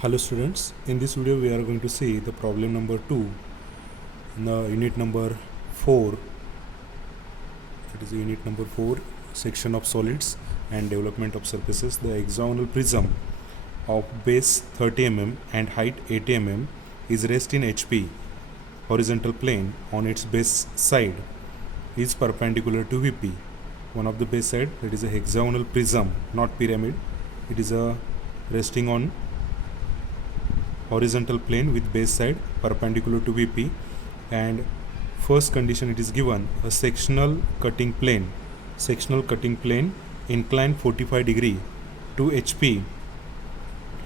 Hello students, in this video we are going to see the problem number 2 in the unit number 4. It is unit number 4, section of solids and development of surfaces. The hexagonal prism of base 30 mm and height 80 mm is raised in HP horizontal plane on its base side is perpendicular to VP. One of the base side, that is a hexagonal prism, not pyramid. It is a resting on horizontal plane with base side perpendicular to VP, and first condition it is given a sectional cutting plane inclined 45 degree to HP,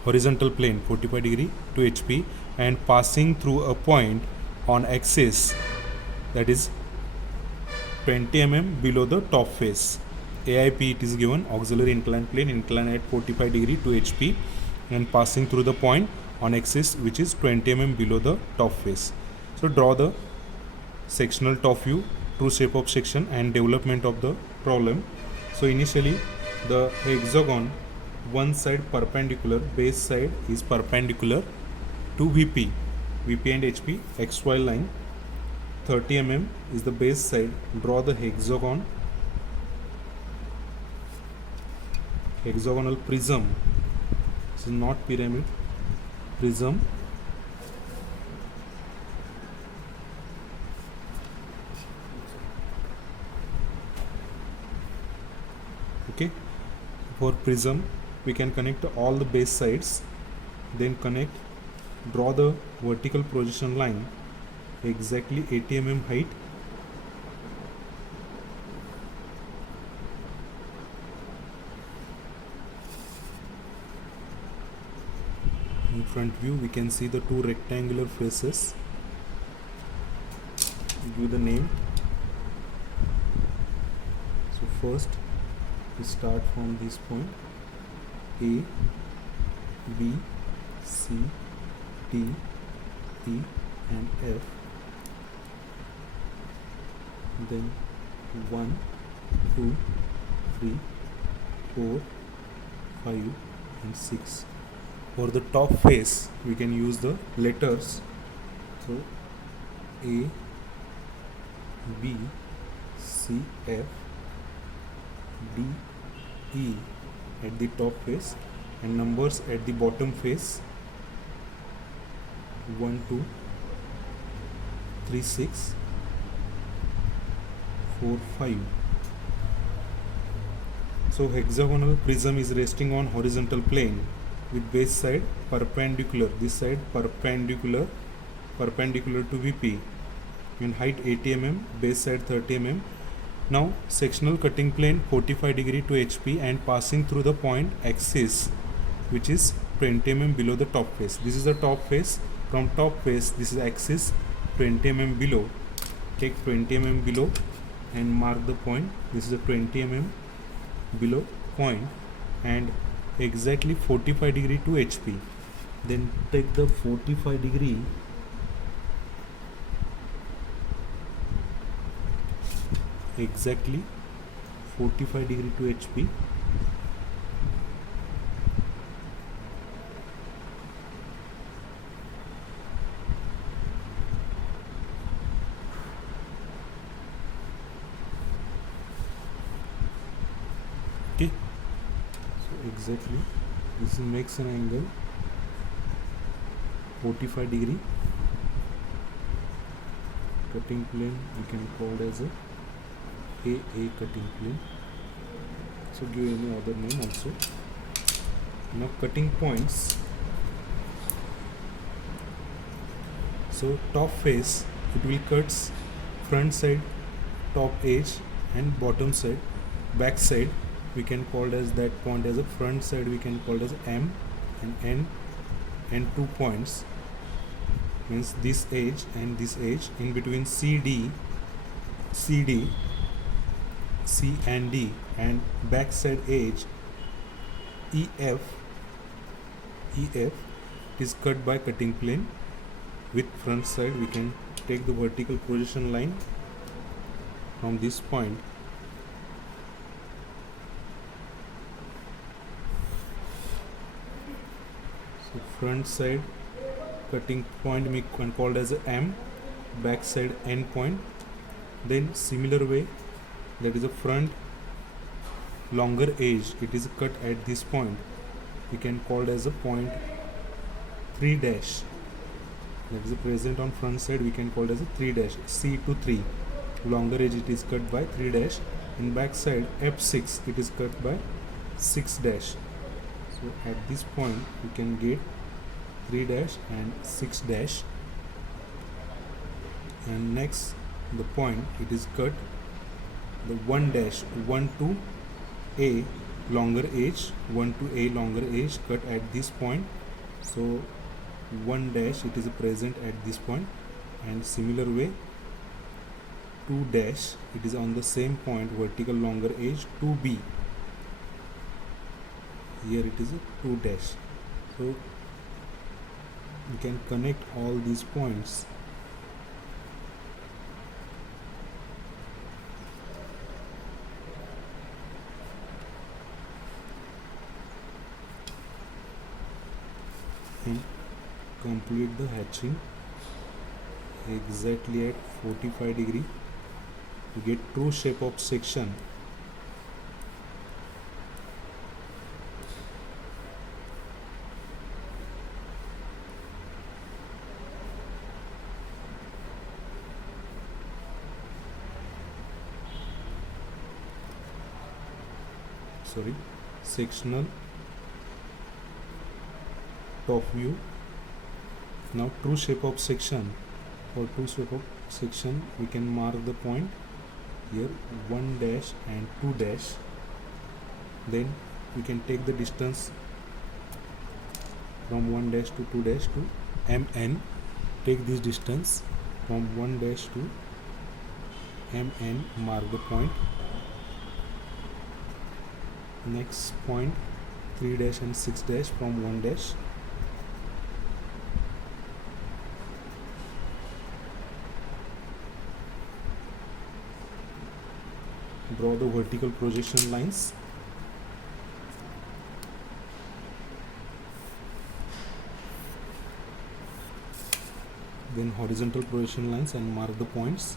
horizontal plane 45 degree to HP, and passing through a point on axis that is 20 mm below the top face. AIP it is given, auxiliary inclined plane inclined at 45 degree to HP and passing through the point on axis which is 20 mm below the top face. So draw the sectional top view, true shape of section and development of the problem. So initially the hexagon, one side perpendicular, base side is perpendicular to VP and HP, XY line. 30 mm is the base side. Draw the hexagonal prism. This is not pyramid, prism. Okay, for prism we can connect all the base sides, then draw the vertical projection line exactly 80 mm height, in front view we can see the two rectangular faces. Give the name. So first we start from this point, A, B, C, D, E and F, then 1, 2, 3, 4, 5 and 6. For the top face we can use the letters. So A, B, C, F, D, E at the top face and numbers at the bottom face, 1, 2, 3, 6, 4, 5. So hexagonal prism is resting on horizontal plane with base side perpendicular, this side perpendicular to VP, and height 80 mm, base side 30 mm. Now sectional cutting plane 45 degree to HP and passing through the point axis which is 20 mm below the top face. This is the top face. From top face this is axis 20 mm below. Take 20 mm below and mark the point. This is a 20 mm below point and exactly 45 degree to HP. Then take the 45 degree exactly 45 degree to HP. Okay, so exactly this makes an angle 45 degree. Cutting plane we can call it as a AA cutting plane. So give any other name also. Now cutting points. So top face it will cuts front side top edge and bottom side, back side we can call it as that point as a front side, we can call it as M and N, and 2 points means this edge and this edge. In between C and D, and back side edge EF is cut by cutting plane. With front side we can take the vertical projection line from this point So front side cutting point we can called as a M, back side end point. Then similar way, that is a front longer edge, it is cut at this point, we can call it as a point 3 dash, that is present on front side, we can call it as a 3 dash, C to 3, longer edge it is cut by 3 dash. In back side F6 it is cut by 6 dash. So at this point we can get 3 dash and 6 dash, and next the point it is cut the 1 dash, 1 to A longer edge, 1 to A longer edge cut at this point. So 1 dash it is present at this point, and similar way 2 dash it is on the same point, vertical longer edge 2B, here it is a 2 dash. So we can connect all these points. And complete the hatching exactly at 45 degree to get true shape of section. Sectional top view. Now true shape of section. For true shape of section we can mark the point here 1 dash and 2 dash. Then we can take the distance from 1 dash to 2 dash to MN. Take this distance from 1 dash to MN, mark the point. Next point 3 dash and 6 dash from 1 dash. Draw the vertical projection lines. Then horizontal projection lines and mark the points.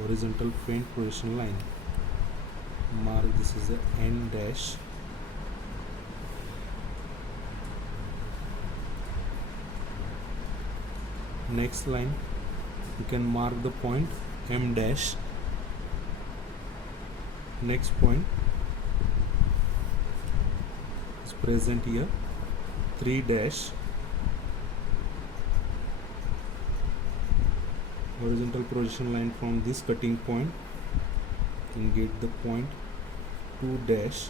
Horizontal faint projection line. Mark this is a N dash. Next line you can mark the point M dash. Next point is present here 3 dash. Horizontal projection line from this cutting point and get the point 2 dash.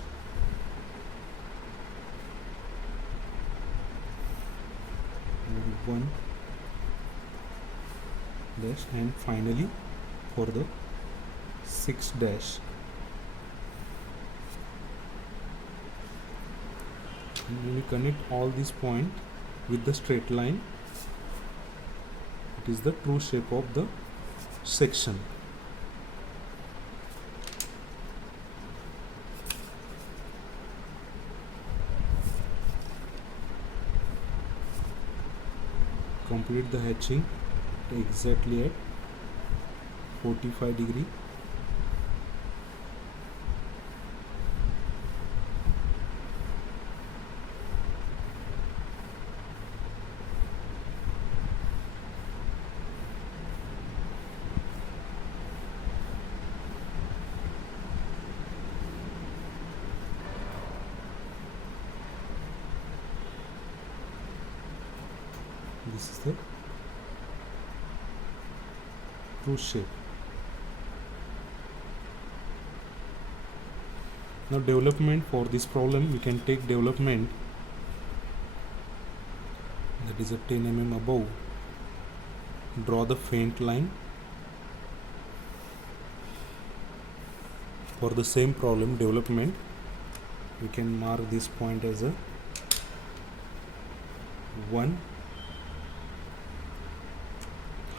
And 1 dash, and finally for the 6 dash. And when you connect all these points with the straight line, it is the true shape of the section. Complete the hatching exactly at 45 degree. This is the true shape. Now development for this problem, we can take development that is a 10 mm above. Draw the faint line. For the same problem development, we can mark this point as a 1.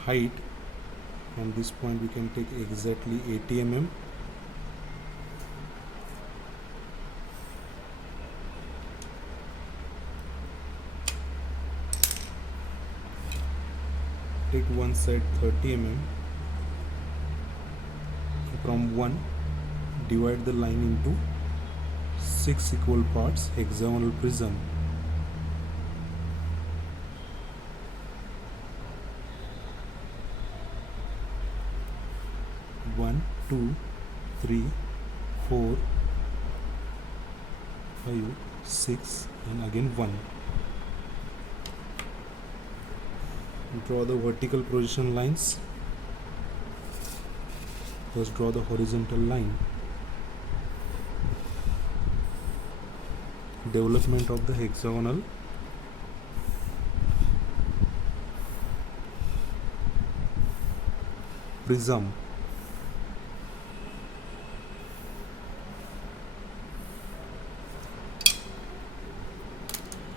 Height from this point we can take exactly 80 mm. take one side 30 mm. From 1, divide the line into 6 equal parts, hexagonal prism. One, 2, 3, 4, 5, 6, and again 1. Draw the vertical projection lines. First draw the horizontal line. Development of the hexagonal prism.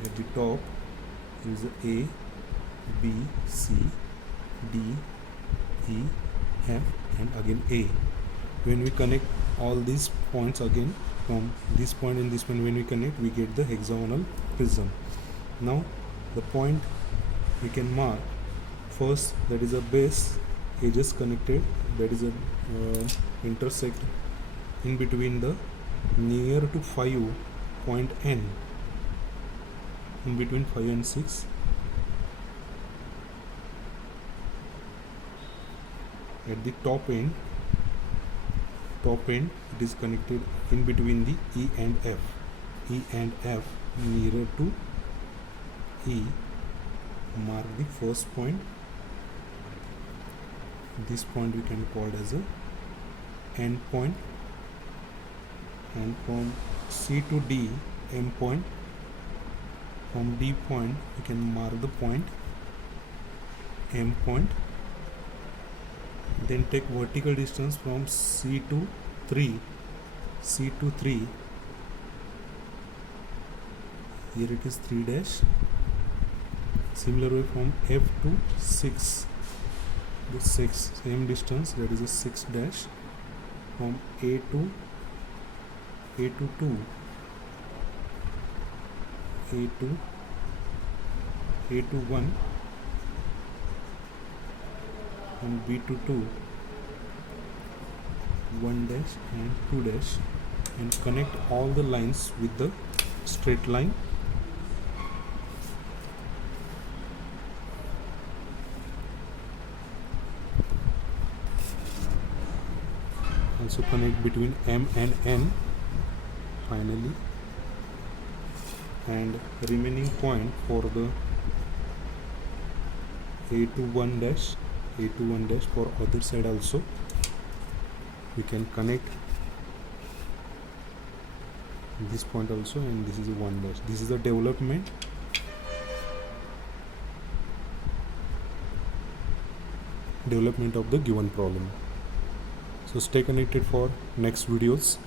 At the top is A, B, C, D, E, F, and again A. When we connect all these points again from this point and this point, when we connect, we get the hexagonal prism. Now the point we can mark first, that is a base edges connected, that is a intersect in between the near to 5 point N, in between 5 and 6. At the top end it is connected in between the E and F. E and F nearer to E. Mark the first point. This point we can call as a end point, and from C to D, M point. From D point we can mark the point M point. Then take vertical distance from C to 3. Here it is 3 dash. Similar way from F to 6. The 6 same distance, that is a 6 dash. From A to 2. A to 1. From B to 2, 1 dash and 2 dash, and connect all the lines with the straight line. Also connect between M and N finally, and remaining point for the A to 1 dash for other side also we can connect this point also, and this is a 1 dash. This is the development of the given problem. So stay connected for next videos.